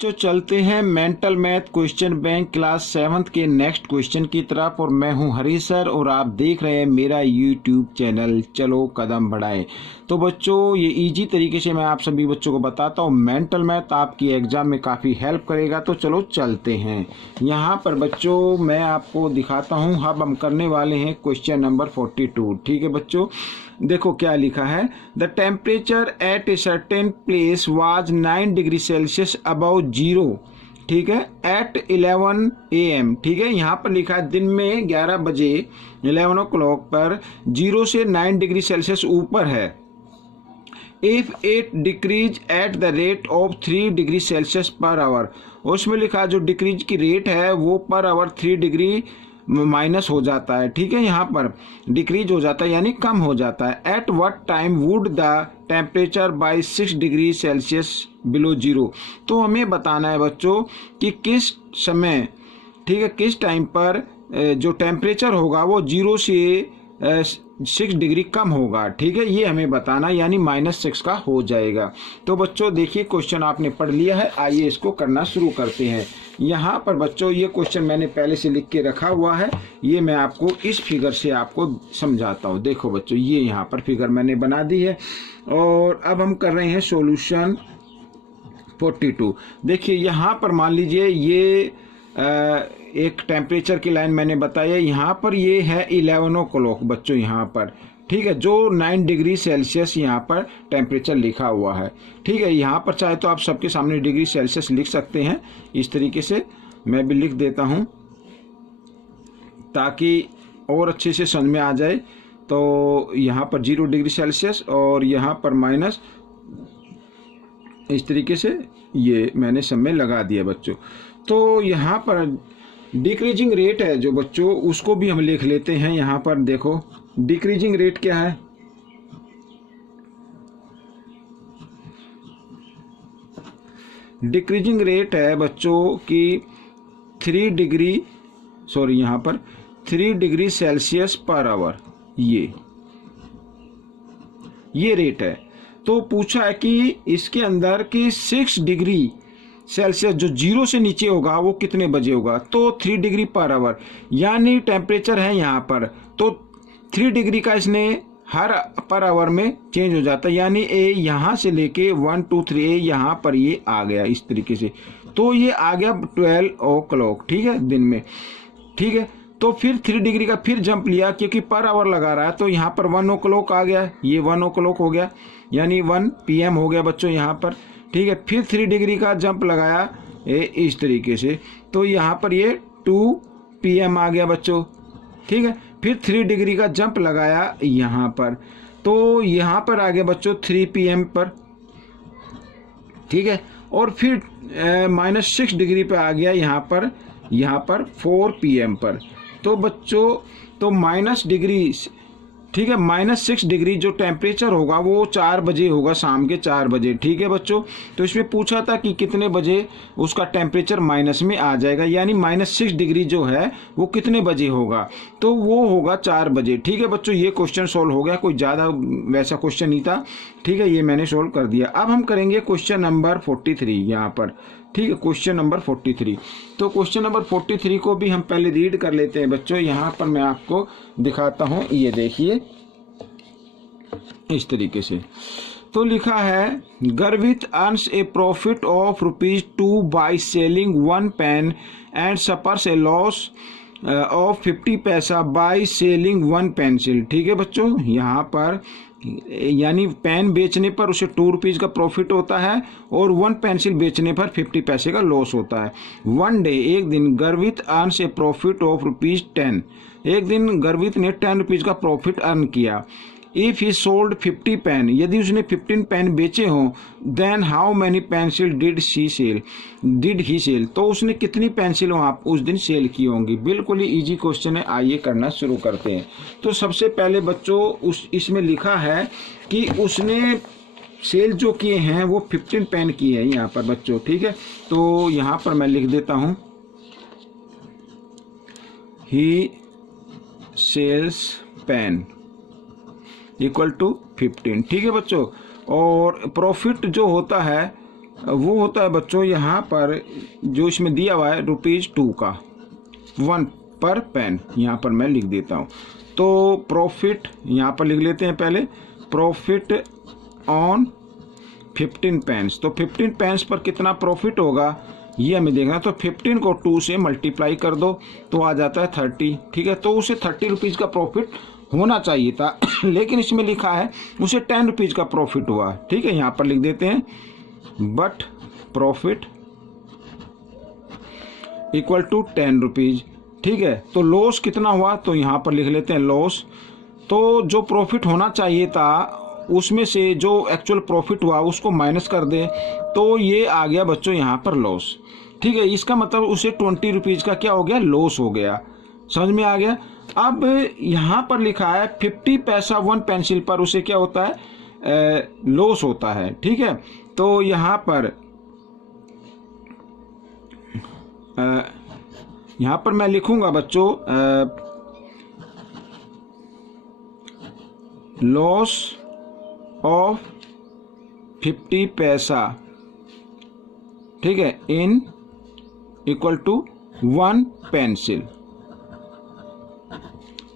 बच्चों चलते हैं mental math question bank class 7th के नेक्स्ट क्वेश्चन की तरफ। और मैं हूं हरी सर और आप देख रहे हैं मेरा यूट्यूब चैनल चलो कदम बढ़ाएं। तो बच्चों ये इजी तरीके से मैं आप सभी बच्चों को बताता हूं। मेंटल मैथ आपकी एग्जाम में काफ़ी हेल्प करेगा। तो चलो चलते हैं। यहां पर बच्चों मैं आपको दिखाता हूं। अब हम करने वाले हैं क्वेश्चन नंबर 42। ठीक है बच्चों, देखो क्या लिखा है। The temperature at a certain place was 9 degree Celsius above zero. ठीक है, एट 11 AM। ठीक है, यहाँ पर लिखा है दिन में 11 बजे 11 o'clock पर 0 से 9 डिग्री सेल्सियस ऊपर है। If it decrease at the rate of 3 degree Celsius per hour. उसमें लिखा जो डिक्रीज की रेट है वो पर आवर 3 डिग्री माइनस हो जाता है। ठीक है, यहाँ पर डिक्रीज हो जाता है यानी कम हो जाता है। At what time would the temperature by 6 degree Celsius below zero. तो हमें बताना है बच्चों कि किस समय, ठीक है, किस टाइम पर जो टेम्परेचर होगा वो 0 से 6 डिग्री कम होगा। ठीक है, ये हमें बताना यानी -6 का हो जाएगा। तो बच्चों देखिए क्वेश्चन आपने पढ़ लिया है, आइए इसको करना शुरू करते हैं। यहाँ पर बच्चों ये क्वेश्चन मैंने पहले से लिख के रखा हुआ है, ये मैं आपको इस फिगर से आपको समझाता हूँ। देखो बच्चों ये यहाँ पर फिगर मैंने बना दी है और अब हम कर रहे हैं सॉल्यूशन 42। देखिए यहाँ पर मान लीजिए ये एक टेम्परेचर की लाइन मैंने बताया, यहाँ पर ये है 11 o'clock बच्चों यहाँ पर। ठीक है, जो 9 डिग्री सेल्सियस यहाँ पर टेम्परेचर लिखा हुआ है। ठीक है, यहाँ पर चाहे तो आप सबके सामने डिग्री सेल्सियस लिख सकते हैं, इस तरीके से मैं भी लिख देता हूँ ताकि और अच्छे से समझ में आ जाए। तो यहाँ पर 0 डिग्री सेल्सियस और यहाँ पर माइनस, इस तरीके से ये मैंने सब में लगा दिया बच्चों। तो यहाँ पर डिक्रीजिंग रेट है जो बच्चों उसको भी हम लिख लेते हैं। यहाँ पर देखो डिक्रीजिंग रेट क्या है, डिक्रीजिंग रेट है बच्चों की 3 डिग्री सेल्सियस पर आवर, ये रेट है। तो पूछा है कि इसके अंदर कि 6 डिग्री सेल्सियस जो 0 से नीचे होगा वो कितने बजे होगा। तो 3 डिग्री पर आवर यानी टेम्परेचर है यहाँ पर, तो 3 डिग्री का इसने हर पर आवर में चेंज हो जाता है यानी ए यहाँ से लेके 1 2 3 ए यहाँ पर ये आ गया इस तरीके से। तो ये आ गया 12 o'clock। ठीक है, दिन में। ठीक है, तो फिर 3 डिग्री का फिर जंप लिया क्योंकि पर आवर लगा रहा है, तो यहाँ पर 1 o'clock आ गया, ये 1 o'clock हो गया यानी 1 PM हो गया बच्चों यहाँ पर। ठीक है, फिर 3 डिग्री का जंप लगाया इस तरीके से, तो यहाँ पर ये 2 PM आ गया बच्चों। ठीक है, फिर 3 डिग्री का जंप लगाया यहाँ पर, तो यहाँ पर आ गया बच्चों 3 PM पर। ठीक है, और फिर -6 डिग्री पे आ गया यहाँ पर 4 PM पर। तो बच्चों तो माइनस डिग्री, ठीक है, -6 डिग्री जो टेम्परेचर होगा वो 4 बजे होगा, शाम के 4 बजे। ठीक है बच्चों, तो इसमें पूछा था कि कितने बजे उसका टेम्परेचर माइनस में आ जाएगा यानी -6 डिग्री जो है वो कितने बजे होगा, तो वो होगा 4 बजे। ठीक है बच्चों, ये क्वेश्चन सोल्व हो गया, कोई ज़्यादा वैसा क्वेश्चन नहीं था। ठीक है, ये मैंने सोल्व कर दिया। अब हम करेंगे क्वेश्चन नंबर 43 यहाँ पर। ठीक है, क्वेश्चन नंबर 43। तो क्वेश्चन नंबर 43 को भी हम पहले रीड कर लेते हैं बच्चों। यहाँ पर मैं आपको दिखाता हूँ, ये देखिए इस तरीके से। तो लिखा है Garvit earns a profit of ₹2 by selling 1 pen and suffers a loss of 50 paisa bye selling 1 pencil. ठीक है बच्चों, यहाँ पर यानी पेन बेचने पर उसे ₹2 का प्रॉफिट होता है और 1 पेंसिल बेचने पर 50 पैसे का लॉस होता है। वन डे, एक दिन, गर्वित अर्न्स ए प्रॉफिट ऑफ ₹10। एक दिन गर्वित ने ₹10 का प्रॉफिट अर्न किया। इफ ही सोल्ड 50 पेन, यदि उसने 15 पेन बेचे हों, then how many pencil did he sell, तो उसने कितनी पेंसिल आप उस दिन सेल की होंगी। बिल्कुल ही इजी क्वेश्चन है, आइए करना शुरू करते हैं। तो सबसे पहले बच्चों इसमें लिखा है कि उसने सेल जो किए हैं वो 15 पेन किए हैं यहाँ पर बच्चों। ठीक है, तो यहाँ पर मैं लिख देता हूँ ही सेल्स पेन इक्वल टू 15। ठीक है बच्चों, और प्रॉफिट जो होता है वो होता है बच्चों यहाँ पर जो इसमें दिया हुआ है ₹2 का 1 पर पेन, यहाँ पर मैं लिख देता हूँ। तो प्रॉफिट यहाँ पर लिख लेते हैं पहले, प्रॉफिट ऑन 15 पेन्स। तो 15 पेन्स पर कितना प्रॉफिट होगा ये हमें देखना। तो 15 को 2 से मल्टीप्लाई कर दो तो आ जाता है 30। ठीक है, तो उसे 30 रुपीज़ का प्रॉफिट होना चाहिए था लेकिन इसमें लिखा है उसे 10 रुपीज़ का प्रॉफिट हुआ। ठीक है, यहाँ पर लिख देते हैं but profit equal to 10 rupees. ठीक है, तो लॉस कितना हुआ तो यहाँ पर लिख लेते हैं लॉस। तो जो प्रॉफिट होना चाहिए था उसमें से जो एक्चुअल प्रॉफिट हुआ उसको माइनस कर दें तो ये आ गया बच्चों यहाँ पर लॉस। ठीक है, इसका मतलब उसे 20 रुपीज़ का क्या हो गया, लॉस हो गया। समझ में आ गया। अब यहाँ पर लिखा है 50 पैसा 1 पेंसिल पर उसे क्या होता है, लॉस होता है। ठीक है, तो यहाँ पर मैं लिखूंगा बच्चों लॉस ऑफ 50 पैसा, ठीक है, इन इक्वल टू 1 पेंसिल।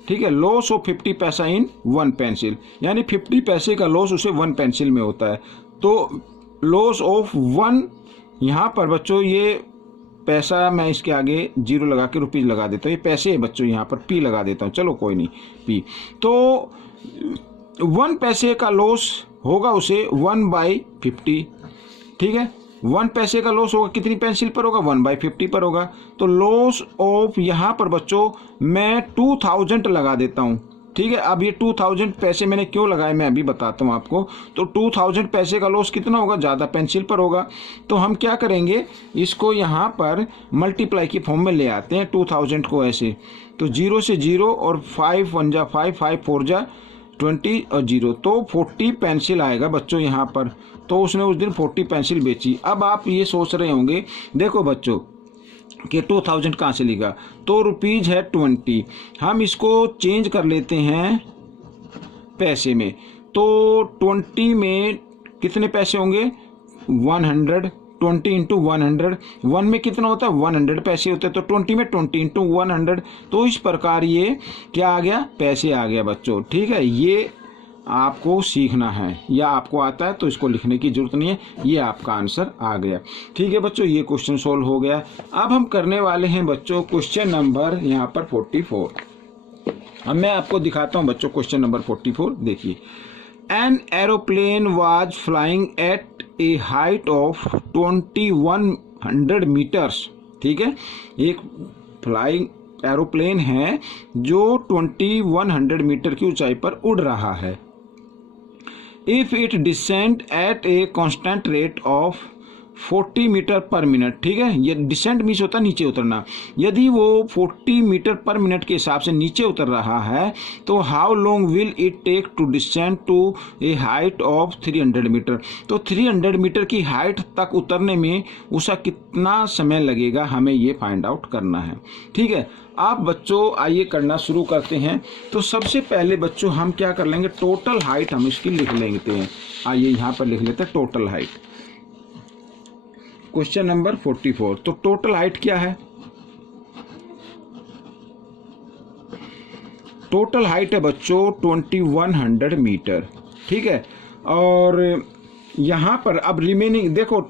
ठीक है, लॉस ऑफ 50 पैसा इन 1 पेंसिल, यानी 50 पैसे का लॉस उसे 1 पेंसिल में होता है। तो लॉस ऑफ 1, यहाँ पर बच्चों ये पैसा मैं इसके आगे 0 लगा के रुपीज़ लगा देता हूँ, ये पैसे है बच्चों, यहाँ पर P लगा देता हूँ, चलो कोई नहीं P। तो 1 पैसे का लॉस होगा उसे 1/50। ठीक है, 1 पैसे का लॉस होगा कितनी पेंसिल पर होगा, 1/50 पर होगा। तो लॉस ऑफ यहाँ पर बच्चों मैं 2000 लगा देता हूँ। ठीक है, अब ये 2000 पैसे मैंने क्यों लगाए मैं अभी बताता हूँ आपको। तो 2000 पैसे का लॉस कितना होगा, ज़्यादा पेंसिल पर होगा। तो हम क्या करेंगे, इसको यहाँ पर मल्टीप्लाई की फॉर्म में ले आते हैं 2000 को ऐसे। तो 0 से 0 और 5 1 जा 5, 5 4 जा 20 और 0, तो 40 पेंसिल आएगा बच्चों यहाँ पर। तो उसने उस दिन 40 पेंसिल बेची। अब आप ये सोच रहे होंगे, देखो बच्चों कि 2000 कहाँ से लिखा, तो रुपीज़ है 20, हम इसको चेंज कर लेते हैं पैसे में। तो 20 में कितने पैसे होंगे, 100, 20 इंटू 100, 1 में कितना होता है 100 पैसे होते हैं, तो 20 में 20 इंटू 100। तो इस प्रकार ये क्या आ गया, पैसे आ गया बच्चों। ठीक है, ये आपको सीखना है, या आपको आता है तो इसको लिखने की जरूरत नहीं है, ये आपका आंसर आ गया। ठीक है बच्चों, ये क्वेश्चन सोल्व हो गया। अब हम करने वाले हैं बच्चों क्वेश्चन नंबर यहाँ पर 44। अब मैं आपको दिखाता हूँ बच्चों क्वेश्चन नंबर 44। देखिए, an aeroplane was flying at a height of 2100 metres. ठीक है, एक फ्लाइंग एरोप्लेन है जो 2100 मीटर की ऊंचाई पर उड़ रहा है। If it descend at a constant rate of 40 metre per minute. ठीक है, ये डिसेंट मीन्स होता है नीचे उतरना। यदि वो 40 मीटर पर मिनट के हिसाब से नीचे उतर रहा है तो how long will it take to descend to a height of 300 metre. तो 300 मीटर की हाइट तक उतरने में उसका कितना समय लगेगा, हमें ये फाइंड आउट करना है। ठीक है, आप बच्चों आइए करना शुरू करते हैं। तो सबसे पहले बच्चों हम क्या कर लेंगे, टोटल हाइट हम इसकी लिख लेते हैं। आइए यहाँ पर लिख लेते हैं टोटल हाइट, क्वेश्चन नंबर 44। तो टोटल हाइट क्या है, टोटल हाइट है बच्चों 2100 मीटर। ठीक है, और यहाँ पर अब रिमेनिंग देखो,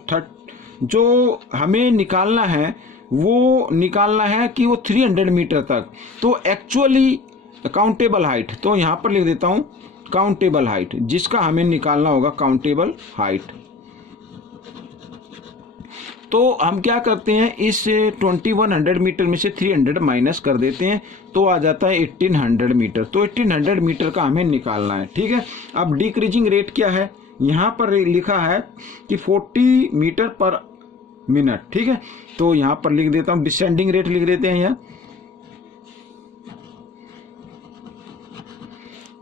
जो हमें निकालना है वो निकालना है कि वो 300 मीटर तक। तो एक्चुअली काउंटेबल हाइट, तो यहाँ पर लिख देता हूँ काउंटेबल हाइट, जिसका हमें निकालना होगा काउंटेबल हाइट। तो हम क्या करते हैं, इस 2100 मीटर में से 300 माइनस कर देते हैं तो आ जाता है 1800 मीटर। तो 1800 मीटर का हमें निकालना है। ठीक है, अब डिक्रीजिंग रेट क्या है, यहाँ पर लिखा है कि 40 मीटर पर मिनट। ठीक है, तो यहाँ पर लिख देता हूँ डिसेंडिंग रेट लिख देते हैं। यहाँ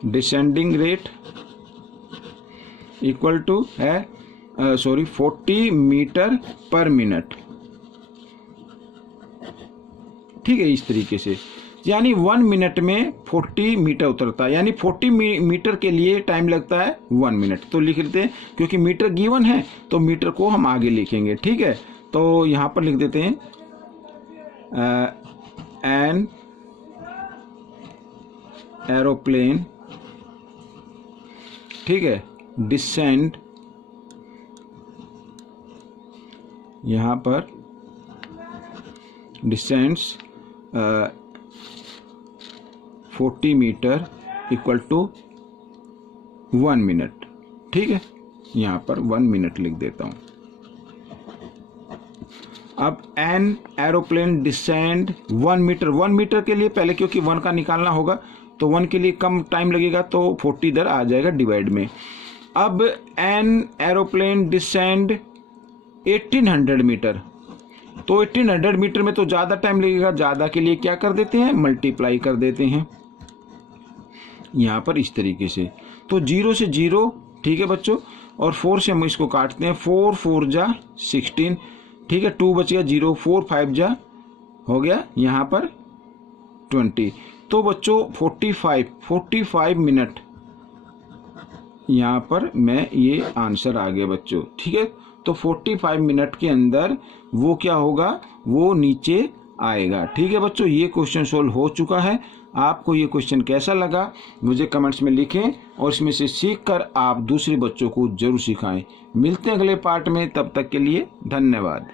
डिसेंडिंग रेट इक्वल टू है 40 मीटर पर मिनट। ठीक है, इस तरीके से। यानी 1 मिनट में 40 मीटर उतरता है, यानी 40 मीटर के लिए टाइम लगता है 1 मिनट। तो लिख देते हैं, क्योंकि मीटर गिवन है तो मीटर को हम आगे लिखेंगे, ठीक है। तो यहाँ पर लिख देते हैं एन एरोप्लेन, ठीक है, डिसेंड, यहाँ पर descends 40 metre equal to 1 minute, ठीक है। यहाँ पर 1 मिनट लिख देता हूँ। अब an aeroplane descend 1 metre, 1 metre के लिए पहले क्योंकि 1 का निकालना होगा तो 1 के लिए कम टाइम लगेगा, तो 40 इधर आ जाएगा डिवाइड में। अब एन एरोप्लेन डिसेंड 1800 मीटर, तो 1800 मीटर में तो ज़्यादा टाइम लगेगा, ज़्यादा के लिए क्या कर देते हैं, मल्टीप्लाई कर देते हैं यहाँ पर इस तरीके से। तो 0 से 0, ठीक है बच्चों, और 4 से हम इसको काटते हैं, 4 4 जा 16, ठीक है, 2 बच गया 0, 4 5 जा हो गया यहाँ पर 20। तो बच्चों 45 मिनट यहाँ पर मैं ये आंसर आ गया बच्चों, ठीक है। तो 45 मिनट के अंदर वो क्या होगा, वो नीचे आएगा, ठीक है बच्चों। ये क्वेश्चन सोल्व हो चुका है। आपको ये क्वेश्चन कैसा लगा मुझे कमेंट्स में लिखें, और इसमें से सीखकर आप दूसरे बच्चों को जरूर सिखाएं। मिलते हैं अगले पार्ट में, तब तक के लिए धन्यवाद।